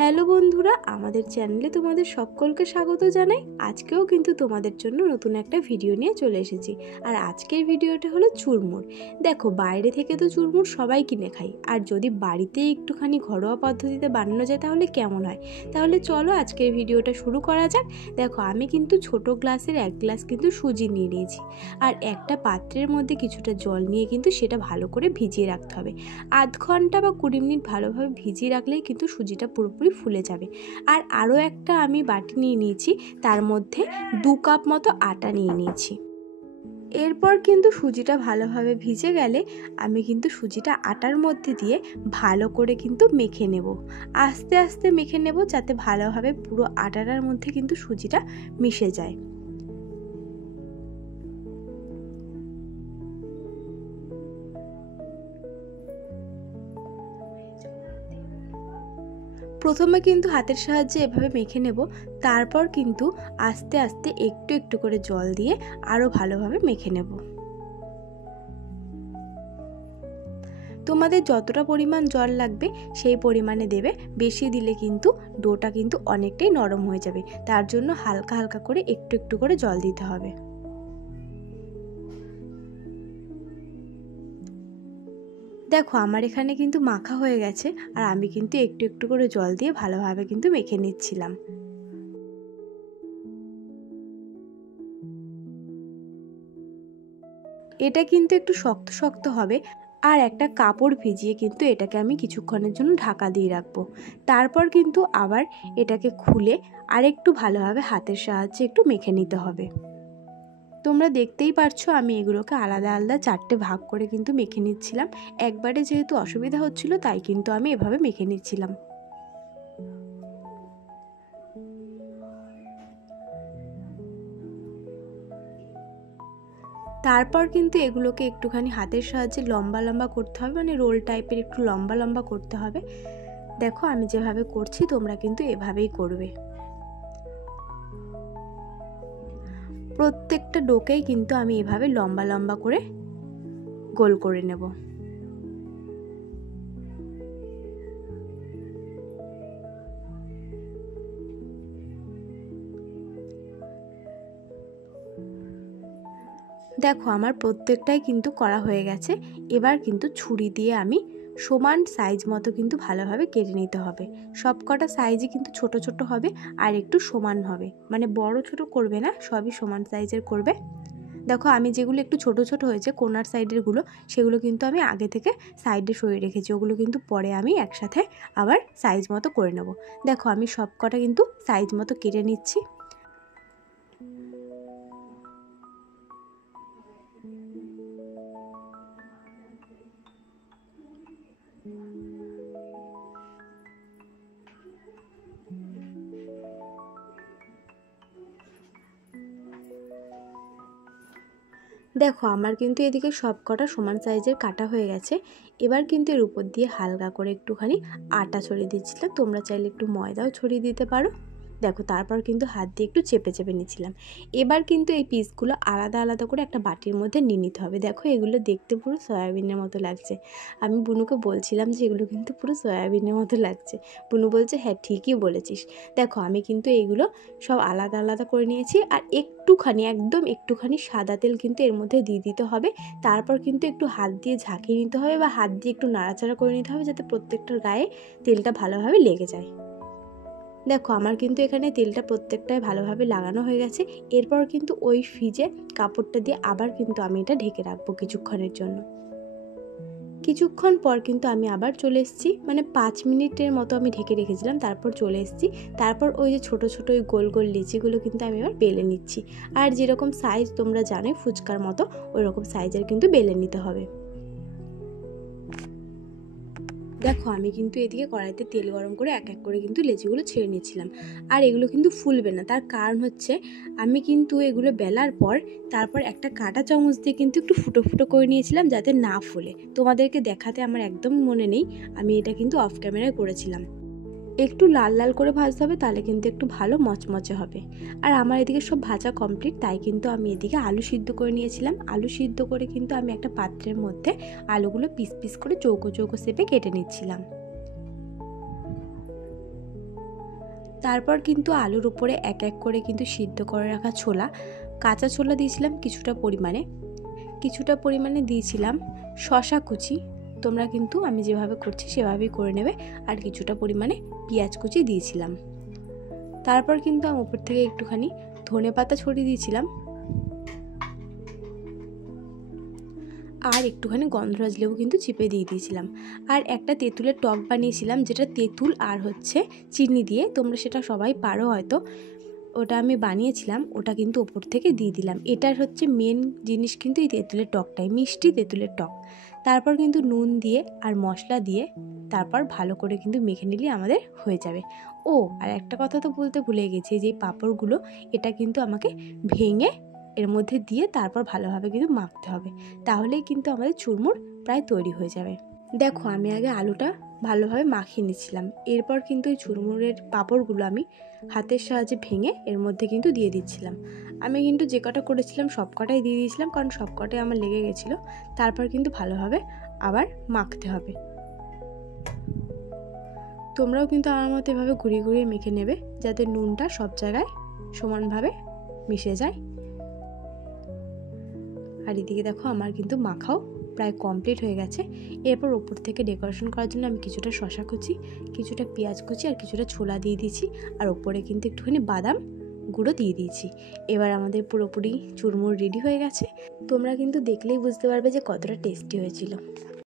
Hello বন্ধুরা, আমাদের চ্যানেলে তোমাদের সকলকে স্বাগত জানাই। আজকেও কিন্তু তোমাদের জন্য নতুন একটা ভিডিও নিয়ে চলে এসেছি। আর আজকের ভিডিওটা হলো চুরমুর। দেখো, বাইরে থেকে তো চুরমুর সবাই কিনে খাই, আর যদি বাড়িতে একটুখানি ঘরোয়া পদ্ধতিতে বানানো যায় তাহলে কেমন হয়। তাহলে চলো আজকের ভিডিওটা শুরু করা যাক। দেখো, আমি কিন্তু ছোট গ্লাসের 1 গ্লাস কিন্তু সুজি নিয়ে নিয়েছি, আর একটা পাত্রের মধ্যে কিছুটা জল নিয়ে কিন্তু সেটা ভালো করে ভিজিয়ে রাখতে হবে। আধ ঘন্টা বা 20 মিনিট ভালোভাবে ভিজিয়ে রাখলেই কিন্তু সুজিটা পুরোপুরি ফুলে যাবে। আর আরও একটা আমি বাটি নিয়ে নিয়েছি, তার মধ্যে 2 কাপ মতো আটা নিয়ে নিয়েছি। এরপর কিন্তু সুজিটা ভালোভাবে ভিজে গেলে আমি কিন্তু সুজিটা আটার মধ্যে দিয়ে ভালো করে কিন্তু মেখে নেব। আস্তে আস্তে মেখে নেব, যাতে ভালোভাবে পুরো আটাটার মধ্যে কিন্তু সুজিটা মিশে যায়। প্রথমে কিন্তু হাতের সাহায্যে এভাবে মেখে নেব, তারপর কিন্তু আস্তে আস্তে একটু একটু করে জল দিয়ে আরও ভালোভাবে মেখে নেব। তোমাদের যতটা পরিমাণ জল লাগবে সেই পরিমাণে দেবে, বেশি দিলে কিন্তু ডোটা কিন্তু অনেকটাই নরম হয়ে যাবে। তার জন্য হালকা হালকা করে একটু একটু করে জল দিতে হবে। দেখো, আমার এখানে কিন্তু মাখা হয়ে গেছে, আর আমি কিন্তু একটু একটু করে জল দিয়ে ভালোভাবে কিন্তু মেখে নিচ্ছিলাম। এটা কিন্তু একটু শক্ত শক্ত হবে, আর একটা কাপড় ভিজিয়ে কিন্তু এটাকে আমি কিছুক্ষণের জন্য ঢাকা দিয়ে রাখবো। তারপর কিন্তু আবার এটাকে খুলে আরেকটু ভালোভাবে হাতের সাহায্যে একটু মেখে নিতে হবে। তোমরা দেখতেই পারছো, আমি এগুলোকে আলাদা আলাদা 4টে ভাগ করে কিন্তু মেখে নিচ্ছিলাম। একবারে যেহেতু অসুবিধা হচ্ছিল, তাই কিন্তু আমি এভাবে মেখে নিচ্ছিলাম। তারপর কিন্তু এগুলোকে একটুখানি হাতের সাহায্যে লম্বা লম্বা করতে হবে, মানে রোল টাইপের একটু লম্বা লম্বা করতে হবে। দেখো, আমি যেভাবে করছি তোমরা কিন্তু এভাবেই করবে। প্রত্যেকটা ডোকেই কিন্তু আমি এভাবে লম্বা লম্বা করে গোল করে নেব। দেখো, আমার প্রত্যেকটাই কিন্তু করা হয়ে গেছে। এবার কিন্তু ছুরি দিয়ে আমি সমান সাইজ মতো কিন্তু ভালোভাবে কেটে নিতে হবে। সব কটা সাইজই কিন্তু ছোট ছোট হবে, আর একটু সমান হবে, মানে বড় ছোট করবে না, সবই সমান সাইজের করবে। দেখো, আমি যেগুলো একটু ছোট ছোট হয়েছে কোনার সাইডেরগুলো, সেগুলো কিন্তু আমি আগে থেকে সাইডে সরিয়ে রেখেছি। ওগুলো কিন্তু পরে আমি একসাথে আবার সাইজ মতো করে নেব। দেখো, আমি সব কটা কিন্তু সাইজ মতো কেটে নিচ্ছি। দেখো, আমার কিন্তু এদিকে সব কটা সমান সাইজের কাটা হয়ে গেছে। এবার কিন্তু এর উপর দিয়ে হালকা করে একটুখানি আটা ছড়িয়ে দিচ্ছিলাম, তোমরা চাইলে একটু ময়দাও ছড়িয়ে দিতে পারো। দেখো, তারপর কিন্তু হাত দিয়ে একটু চেপে চেপে নিচ্ছিলাম। এবার কিন্তু এই পিসগুলো আলাদা আলাদা করে একটা বাটির মধ্যে নিয়ে নিতে হবে। দেখো, এগুলো দেখতে পুরো সয়াবিনের মতো লাগছে। আমি বুনুকে বলছিলাম যে এগুলো কিন্তু পুরো সয়াবিনের মতো লাগছে। বুনু বলছে, হ্যাঁ ঠিকই বলেছিস। দেখো, আমি কিন্তু এইগুলো সব আলাদা আলাদা করে নিয়েছি, আর একটুখানি একদম একটুখানি সাদা তেল কিন্তু এর মধ্যে দিয়ে দিতে হবে। তারপর কিন্তু একটু হাত দিয়ে ঝাঁকিয়ে নিতে হবে, বা হাত দিয়ে একটু নাড়াচাড়া করে নিতে হবে, যাতে প্রত্যেকটার গায়ে তেলটা ভালোভাবে লেগে যায়। দেখো, আমার কিন্তু এখানে তেলটা প্রত্যেকটাই ভালোভাবে লাগানো হয়ে গেছে। এরপর কিন্তু ওই ফ্রিজে কাপড়টা দিয়ে আবার কিন্তু আমি এটা ঢেকে রাখবো কিছুক্ষণের জন্য। কিছুক্ষণ পর কিন্তু আমি আবার চলে এসেছি, মানে 5 মিনিটের মতো আমি ঢেকে রেখেছিলাম, তারপর চলে এসেছি। তারপর ওই যে ছোট ছোট ওই গোল গোল লিচিগুলো কিন্তু আমি এবার বেলে নিচ্ছি। আর যেরকম সাইজ তোমরা জানোই ফুচকার মতো, ওই রকম সাইজের কিন্তু বেলে নিতে হবে। দেখো, আমি কিন্তু এদিকে কড়াইতে তেল গরম করে এক এক করে কিন্তু লেচিগুলো ছেড়ে নিয়েছিলাম। আর এগুলো কিন্তু ফুলবে না, তার কারণ হচ্ছে আমি কিন্তু এগুলো বেলার পর তারপর একটা কাঁটা চামচ দিয়ে কিন্তু একটু ফুটো ফুটো করে নিয়েছিলাম, যাতে না ফুলে। তোমাদেরকে দেখাতে আমার একদম মনে নেই, আমি এটা কিন্তু অফ ক্যামেরায় করেছিলাম। একটু লাল লাল করে ভাজতে হবে, তাহলে কিন্তু একটু ভালো মচমচে হবে। আর আমার এদিকে সব ভাজা কমপ্লিট, তাই কিন্তু আমি এদিকে আলু সিদ্ধ করে নিয়েছিলাম। আলু সিদ্ধ করে কিন্তু আমি একটা পাত্রের মধ্যে আলুগুলো পিস পিস করে চৌকো চৌকো শেপে কেটে নিচ্ছিলাম। তারপর কিন্তু আলুর উপরে এক এক করে কিন্তু সিদ্ধ করে রাখা ছোলা, কাঁচা ছোলা দিয়েছিলাম কিছুটা পরিমাণে দিয়েছিলাম শসা কুচি, তোমরা কিন্তু আমি যেভাবে করছি সেভাবেই করে নেবে, আর কিছুটা পরিমাণে পেঁয়াজ কুচি দিয়েছিলাম। তারপর কিন্তু আমি উপর থেকে একটুখানি ধনেপাতা ছড়িয়ে দিয়েছিলাম, আর একটুখানি গন্ধরাজ লেবু কিন্তু চিপে দিয়ে দিয়েছিলাম। আর একটা তেঁতুলের টক বানিয়েছিলাম, যেটা তেঁতুল আর হচ্ছে চিনি দিয়ে, তোমরা সেটা সবাই পারো হয়তো, ওটা আমি বানিয়েছিলাম, ওটা কিন্তু ওপর থেকে দিয়ে দিলাম। এটার হচ্ছে মেন জিনিস কিন্তু এই তেঁতুলের টকটাই, মিষ্টি তেঁতুলের টক। তারপর কিন্তু নুন দিয়ে আর মশলা দিয়ে তারপর ভালো করে কিন্তু মেখে নিলে আমাদের হয়ে যাবে। ও আর একটা কথা তো বলতে ভুলে গেছি, যে পাঁপড়গুলো এটা কিন্তু আমাকে ভেঙে এর মধ্যে দিয়ে তারপর ভালোভাবে কিন্তু মাখতে হবে, তাহলেই কিন্তু আমাদের চুরমুর প্রায় তৈরি হয়ে যাবে। দেখো আমি আগে আলুটা ভালোভাবে মাখিয়ে নিচ্ছিলাম, এরপর কিন্তু এই চুরমুরের পাঁপড়গুলো আমি হাতের সাহায্যে ভেঙে এর মধ্যে কিন্তু দিয়ে দিচ্ছিলাম। আমি কিন্তু যে কটা করেছিলাম সব কটাই দিয়ে দিয়েছিলাম, কারণ সব কটাই আমার লেগে গেছিলো। তারপর কিন্তু ভালোভাবে আবার মাখতে হবে। তোমরাও কিন্তু আমার মতো এভাবে ঘুরিয়ে ঘুরিয়ে মেখে নেবে, যাতে নুনটা সব জায়গায় সমানভাবে মিশে যায়। আর এদিকে দেখো আমার কিন্তু মাখাও প্রায় কমপ্লিট হয়ে গেছে। এরপর ওপর থেকে ডেকোরেশন করার জন্য আমি কিছুটা শসা কুচি, কিছুটা পেঁয়াজ কুচি আর কিছুটা ছোলা দিয়ে দিয়েছি, আর ওপরে কিন্তু একটুখানি বাদাম গুঁড়ো দিয়ে দিয়েছি। এবার আমাদের পুরোপুরি চুরমুর রেডি হয়ে গেছে। তোমরা কিন্তু দেখলেই বুঝতে পারবে যে কতটা টেস্টি হয়েছিল।